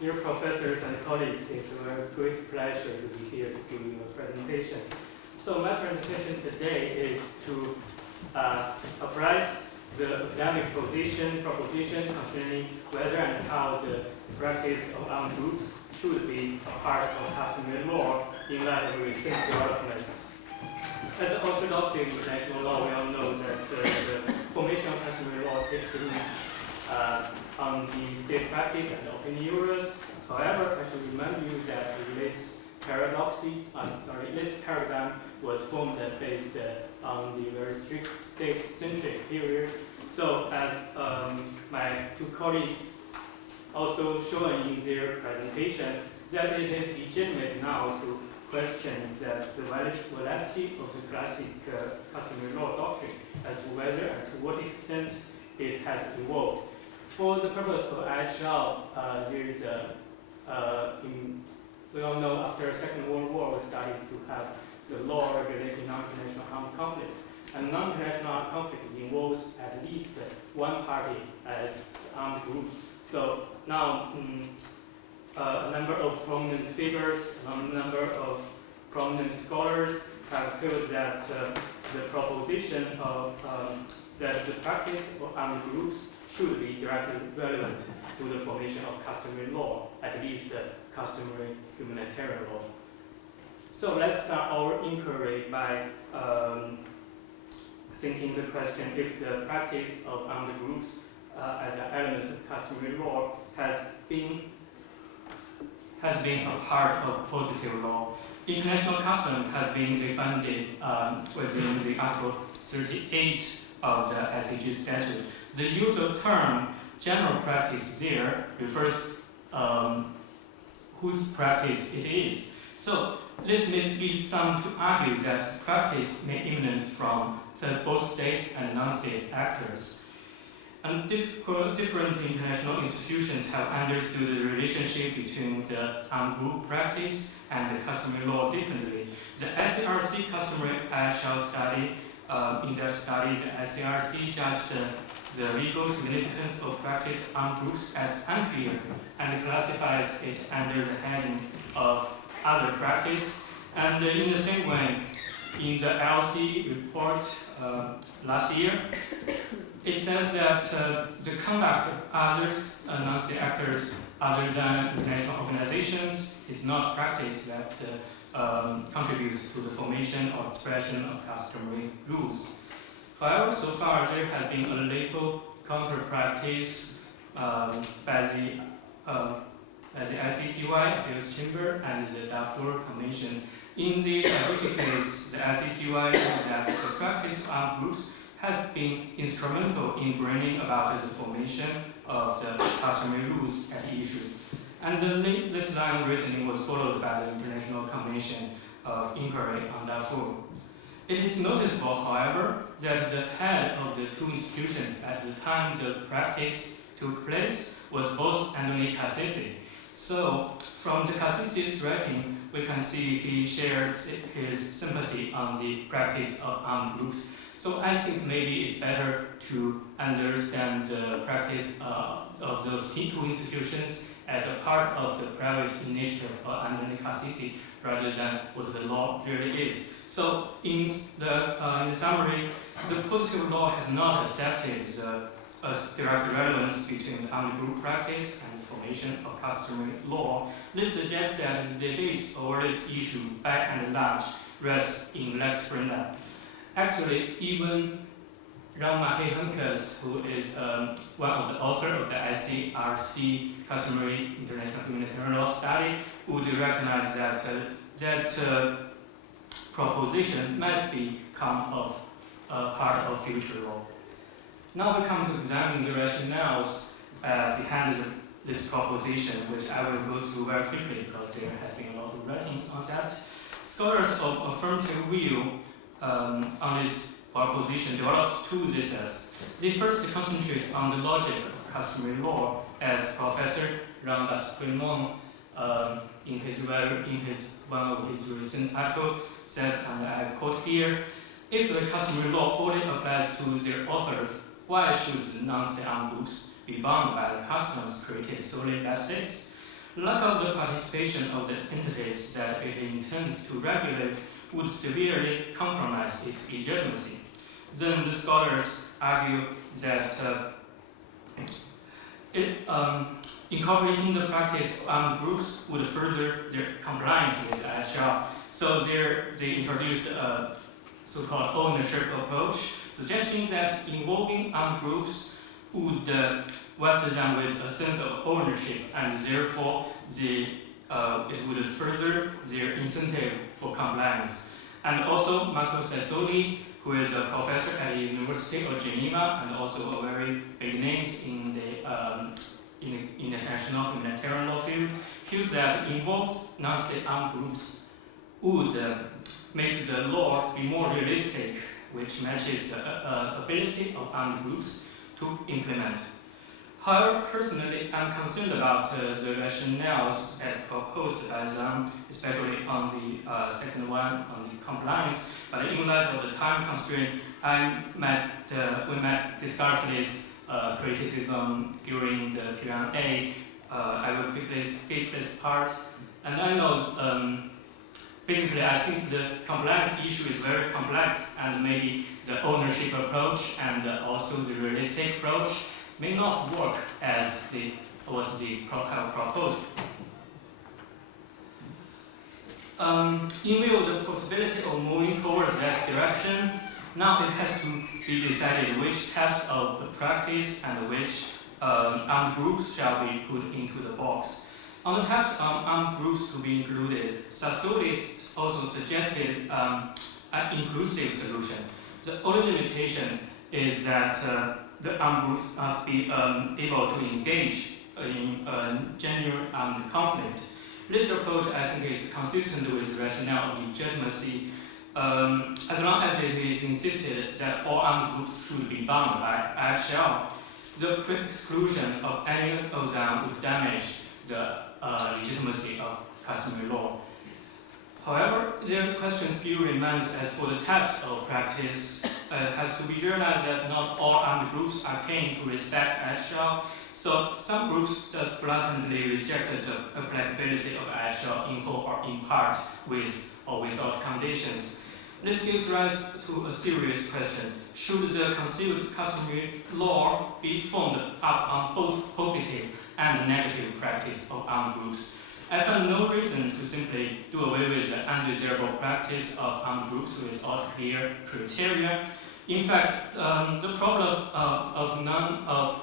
Dear professors and colleagues, it's a great pleasure to be here to give you a presentation. So my presentation today is to apprise the academic proposition concerning whether and how the practice of armed groups should be a part of customary law in light of recent developments. As an orthodoxy of international law, we all know that the formation of customary law takes roots on the state practice and opinion. However, I should remind you that this paradigm was formed and based on the very strict state-centric period. So, as my two colleagues also shown in their presentation, that it is legitimate now to question that the validity of the classic customary law doctrine as to whether and to what extent it has evolved. For the purpose of CIHL, there is we all know after the Second World War we started to have the law regulating non-international armed conflict. And non-international armed conflict involves at least one party as the armed group. So now a number of prominent figures, a number of prominent scholars have held that the proposition of that the practice of armed groups should be directly relevant to the formation of customary law, at least customary humanitarian law. So let's start our inquiry by thinking the question if the practice of armed groups as an element of customary law has been a part of positive law. International custom has been defined within the Article 38 of the NSAGs statute. The use of term general practice there refers whose practice it is. So this may lead some to argue that practice may emanate from both state and non-state actors. And different international institutions have understood the relationship between the armed group practice and the customary law differently. The SCRC customary CIHL study, in their study, the SCRC judged the legal significance of practice armed groups as unclear and classifies it under the heading of other practice. And in the same way, in the LC report last year, it says that the conduct of other non-state actors other than international organizations is not practice that contributes to the formation or expression of customary rules. However, so far there has been a little counter-practice by the LCTY Appeals Chamber and the Darfur Commission. In the Djibouti case, the LCTY shows that the practice of armed groups has been instrumental in bringing about the formation of the customary rules at issue. And this line of reasoning was followed by the International Commission of Inquiry on Darfur. It is noticeable, however, that the head of the two institutions at the time the practice took place was both Anthony Kassisi. So, from the Kassisi's writing, we can see he shares his sympathy on the practice of armed groups. So I think maybe it's better to understand the practice of those two institutions as a part of the private initiative of Anthony Kassisi rather than what the law really is. So in the summary, the positive law has not accepted the direct relevance between the armed group practice and the formation of customary law. This suggests that the debates over this issue, by and large, rests in lex ferenda. Actually, even Ramahehankas, who is one of the authors of the SCRC Customary International Humanitarian Law study, would recognize that that proposition might become part of future law. Now we come to examine the rationales behind this proposition, which I will go through very quickly because there has been a lot of writings on that. Scholars of affirmative view on this proposition develops two theses. They first concentrate on the logic of customary law, as Professor Ramdas Premon in one of his recent articles says, and I quote here, if the customary law only applies to their authors, why should the non-state armed groups be bound by the customs created solely by states? Lack of the participation of the entities that it intends to regulate would severely compromise its legitimacy. Then the scholars argue that incorporating the practice of armed groups would further their compliance with CIHL. So they introduced a so-called ownership approach, suggesting that involving armed groups would vest them with a sense of ownership, and therefore it would further their incentive for compliance. And also, Marco Sassoli, who is a professor at the University of Geneva and also a very big name in the international humanitarian law field, feels that involved non-state armed groups would make the law be more realistic, which matches the ability of armed groups to implement. However, personally, I'm concerned about the rationales as proposed by them, especially on the second one, on the compliance. But in light of the time constraint, we might discuss this criticism during the Q&A. I will quickly skip this part. And I know, basically, I think the compliance issue is very complex, and maybe the ownership approach and also the realistic approach may not work as what they have proposed. In view of the possibility of moving towards that direction, now it has to be decided which types of practice and which armed groups shall be put into the box. On the types of armed groups to be included, Sassoli also suggested an inclusive solution. The only limitation is that the armed groups must be able to engage in genuine armed conflict. This approach, I think, is consistent with the rationale of legitimacy, as long as it is insisted that all armed groups should be bound by CIHL. The exclusion of any of them would damage the legitimacy of customary law. However, the question still remains as for the types of practice. It has to be realized that not all armed groups are keen to respect CIHL, so some groups just blatantly reject the applicability of CIHL in whole or in part, with or without conditions. This gives rise to a serious question. Should the conceived customary law be formed up on both positive and negative practice of armed groups? I find no reason to simply do away with the undesirable practice of armed groups without clear criteria. In fact, the problem of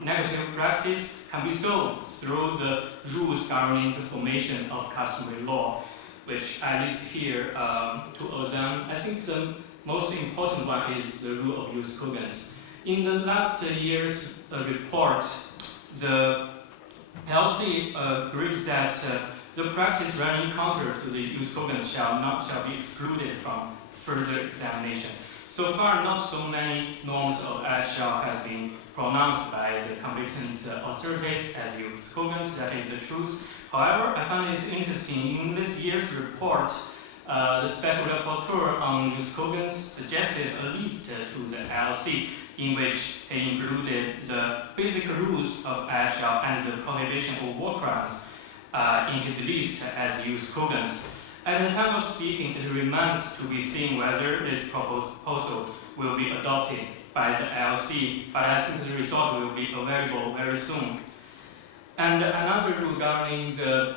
negative practice can be solved through the rules governing the formation of customary law, which I list here two of them. I think the most important one is the rule of jus cogens. In the last year's report, the LC agreed that the practice running counter to the jus cogens shall be excluded from further examination. So far, not so many norms of CIHL have been pronounced by the competent authorities as jus cogens. That is the truth. However, I find it interesting in this year's report, the special rapporteur on jus cogens suggested a list to the LC in which he included the basic rules of CIHL and the prohibition of war crimes in his list as jus cogens. At the time of speaking, it remains to be seen whether this proposal will be adopted by the LC, but I think the result will be available very soon. And another rule regarding the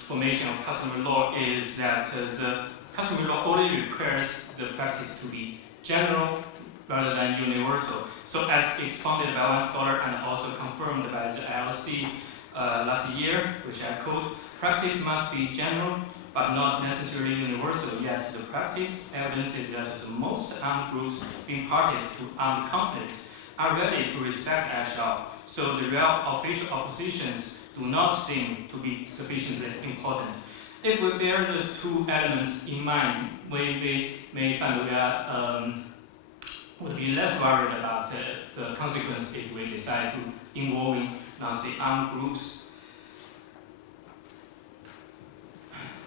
formation of customary law is that the customary law only requires the practice to be general rather than universal. So as expounded by one scholar and also confirmed by the LC last year, which I quote, practice must be general but not necessarily universal, yet the practice evidences that the most armed groups being parties to armed conflict are ready to respect CIHL, so the real official oppositions do not seem to be sufficiently important. If we bear these two elements in mind, we may find we would be less worried about the consequence if we decide to involve non-state armed groups.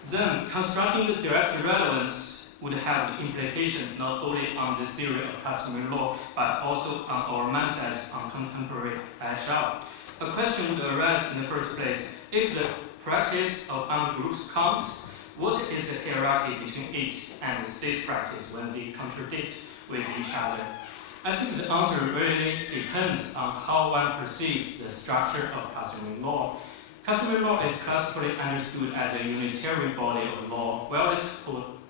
Then, constructing the direct relevance would have implications not only on the theory of customary law, but also on our mindsets on contemporary CIHL. a question would arise in the first place. If the practice of armed groups counts, what is the hierarchy between it and the state practice when they contradict with each other? I think the answer really depends on how one perceives the structure of customary law. Customary law is classically understood as a unitary body of law, while its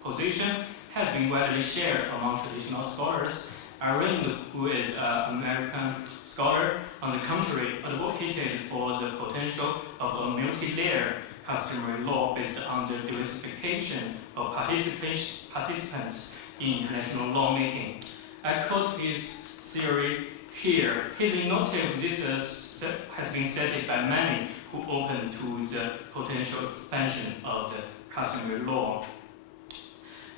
position has been widely shared among traditional scholars. Aaron, who is an American scholar, on the contrary, advocated for the potential of a multi-layered customary law based on the diversification of participants in international lawmaking. I quote his theory here. His innovative thesis has been cited by many who open to the potential expansion of the customary law.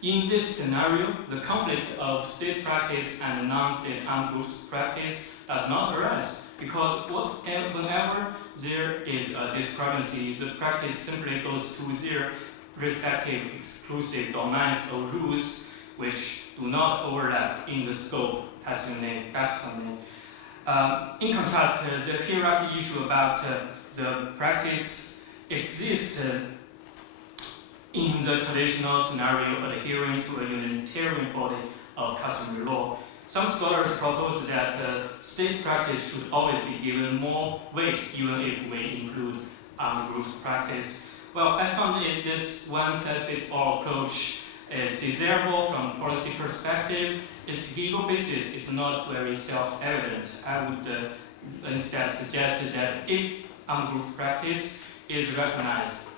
In this scenario, the conflict of state practice and non-state armed groups practice does not arise, because whenever there is a discrepancy, the practice simply goes to their respective exclusive domains or rules which do not overlap in the scope, as you named Customary. In contrast, the hierarchy issue about the practice exists in the traditional scenario adhering to a unitarian body of customary law. Some scholars propose that state practice should always be given more weight, even if we include armed groups practice. Well, I found this one-size-fits-all approach is desirable from policy perspective. Its legal basis is not very self-evident. I would instead suggest that if armed group practice is recognized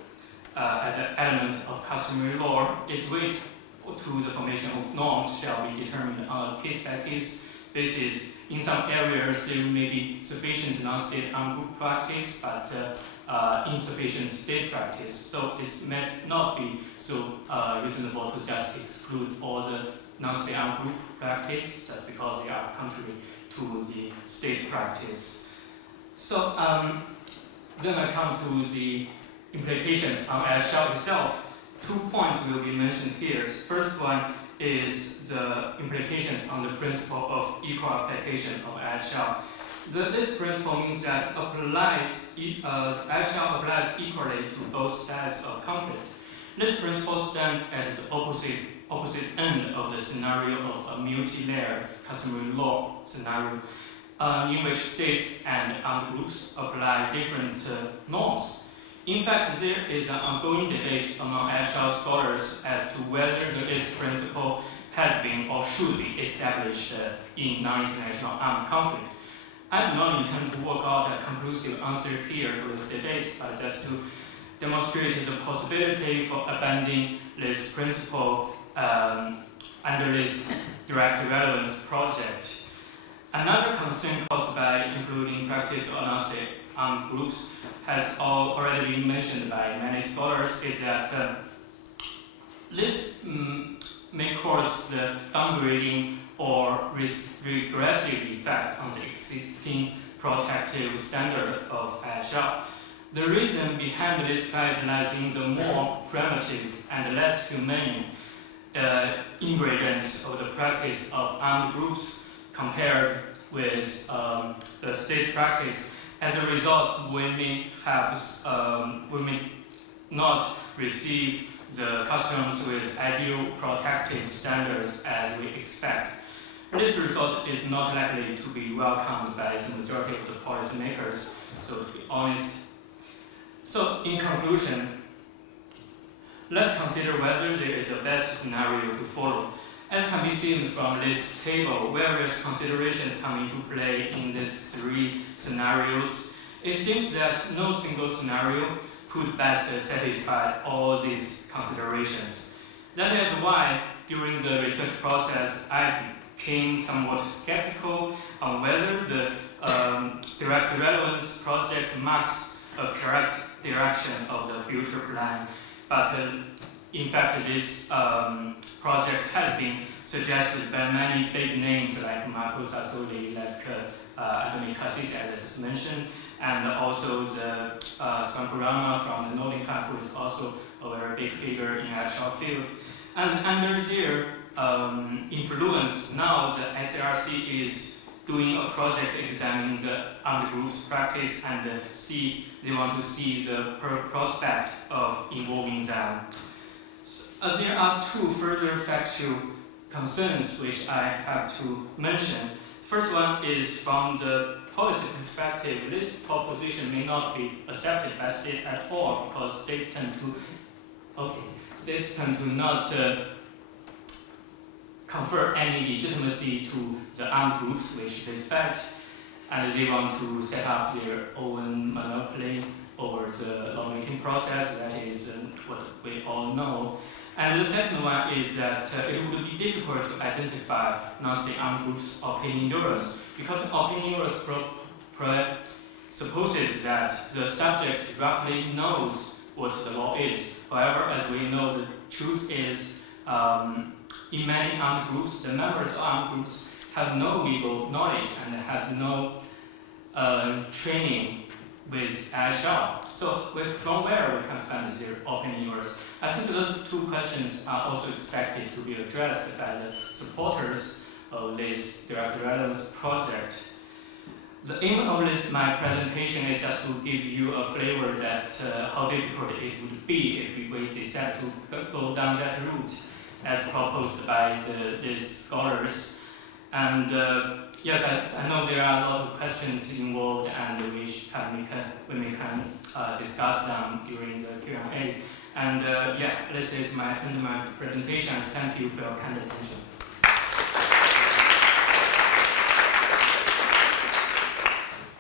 as an element of customary law, its weight to the formation of norms shall be determined on a case-by-case basis. In some areas, there may be sufficient non-state armed group practice, but insufficient state practice. So it may not be so reasonable to just exclude all the non-state armed group practice just because they are contrary to the state practice. So then I come to the implications on CIHL itself. 2 points will be mentioned here. The first one is the implications on the principle of equal application of CIHL. This principle means that CIHL applies equally to both sides of conflict. This principle stands at the opposite end of the scenario of a multi-layered customary law scenario, in which states and armed groups apply different norms. In fact, there is an ongoing debate among CIHL scholars as to whether this principle has been or should be established in non-international armed conflict. I do not intend to work out a conclusive answer here to this debate, but just to demonstrate the possibility for abandoning this principle under this direct relevance project. Another concern caused by including practice of non-state armed groups has already been mentioned by many scholars is that this may cause the downgrading or regressive effect on the existing protective standard of CIHL. The reason behind this fact lies in the more primitive and less humane ingredients of the practice of armed groups compared with the state practice. As a result, we may not receive the customs with ideal protective standards as we expect. This result is not likely to be welcomed by the majority of the policymakers, so to be honest. So, in conclusion, let's consider whether there is a best scenario to follow. As can be seen from this table, various considerations come into play in these three scenarios. It seems that no single scenario could best satisfy all these considerations. That is why, during the research process, I became somewhat skeptical on whether the direct relevance project marks a correct direction of the future plan. But in fact, this project has been suggested by many big names like Marco Sassoli, like Anthony Cassis, as mentioned, and also the Sankurama from the Northern Camp, who is also a very big figure in the CIHL field. And under their influence, now the SARC is doing a project examining the group's practice and they want to see the prospect of involving them. There are two further factual concerns which I have to mention. First one is from the policy perspective. This proposition may not be accepted by state at all because states tend to not confer any legitimacy to the armed groups which they fight, and they want to set up their own monopoly over the lawmaking process. That is what we all know. And the second one is that it would be difficult to identify non-state armed groups' opinion juris, because opinion juris supposes that the subject roughly knows what the law is. However, as we know, the truth is in many armed groups, the members of armed groups have no legal knowledge and have no training with CIHL. So from where we can find their opinion juris? I think those two questions are also expected to be addressed by the supporters of this direct relevance project. The aim of my presentation is just to give you a flavor that how difficult it would be if we decide to go down that route as proposed by these scholars. And yes, I know there are a lot of questions involved, and we can discuss them during the Q&A. And yeah, this is my end of my presentation. Thank you for your kind attention.